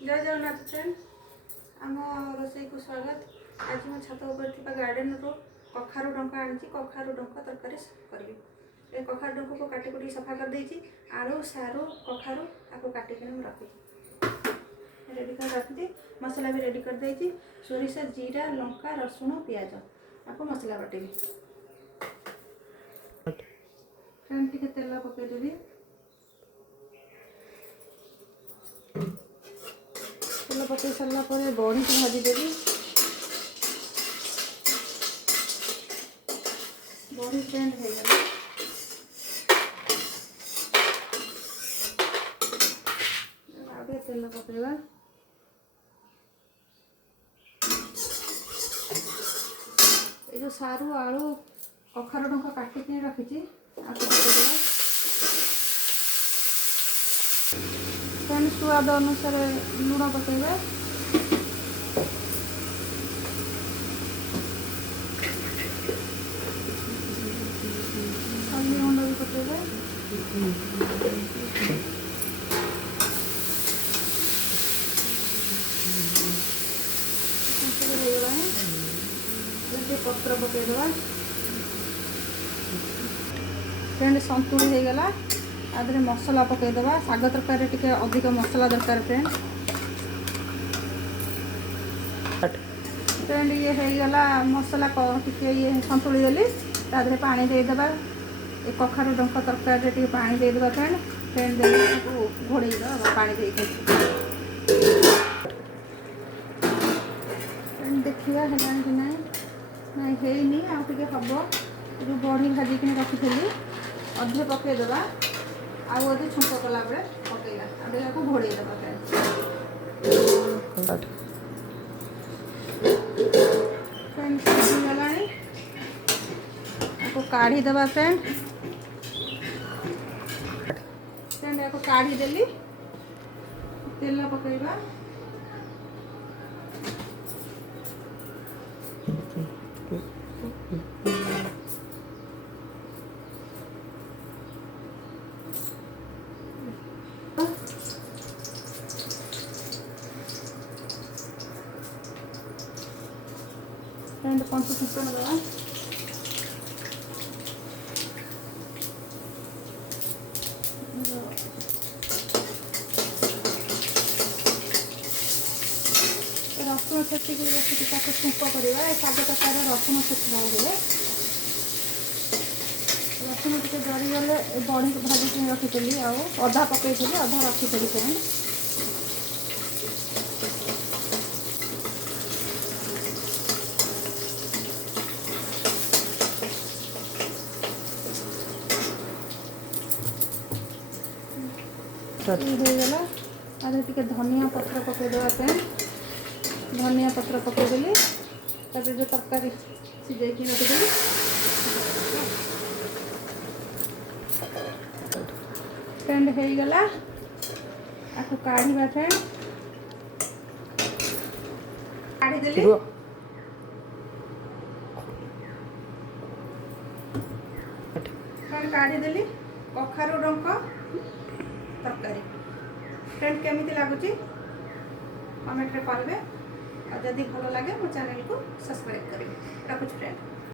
जय जगन्नाथ फ्रेंड आम रोसई को स्वागत। आज मैं छत उपर गार्डेन रो कखारु डंक आनी कखारु डंक तरकारी करी। ए कखारु डंक को काटी कुटी सफा कर देछि। आलू सारू कखारु आपको काटिक रखी रेडी कर रखी। मसला भी रेडी कर देछि। सोरिष जीरा लंका रसुण प्याज आपको मसला बाटे टे तेल पकईदेवी। तेल पकई सारा बड़ी की भाजीदेवी। बड़ी फ्रेंड हो गला आगे तेल पकईवा। ये जो सारू आलू कखारु डंक काटिक रखी स्वाद अनुसार लुण पकईवा। हल्दी गुंड भी पकईवा। पत्र पकईदे फ्रेंड संतुली हो गला। आदि मसला पकईदे। शाग तरकारी टिके अधिक मसला दरकार फ्रेंड। फ्रेंड ये हो गला मसला टिके ये संतुली देली तादे पानी देदेबा। ये कखारु डंक तरकारी टिके पानी देदेबा फ्रेंड। फ्रेंड घोड़े पानी दे फ्रेंड देखिए है कि ना नहीं है आगे हम जो बड़ी भाजिक रखी अधे पकईदे। आधे छुंक कला बेले पकईला आगे घोड़ेदेवा फ्रेंड सीगला आपको काढ़ीदेवा फ्रेंड। फ्रेंड आपको काढ़ीदेली तेल पकईवा। फ्रेंड पंच फुटन देवा। रसुण छेचिक रखी छुंक करवा। शाग तरकारी रसुण छेचना हुए। रसुण टे जरीगले बड़ी भाजिक रखी अधा पकई अधा रखी फ्रेंड। होगला आधे टिके धनिया पत्र पकईदेवा फ्रेंड। धनिया पत्र पकईदेली ताकि जो तरकारी सीझे रखीदेली। फ्रेंड होगला आपको काढ़ा फ्रेंड। काढ़ीदेली फ्रेंड काढ़ीदेली कखारु डंक तरकारी। फ्रेंड केमिति लागुची कमेंट रे करेंगे और जदि भलो लगे मो चैनल को सब्सक्राइब करेंगे। रखुछ फ्रेंड।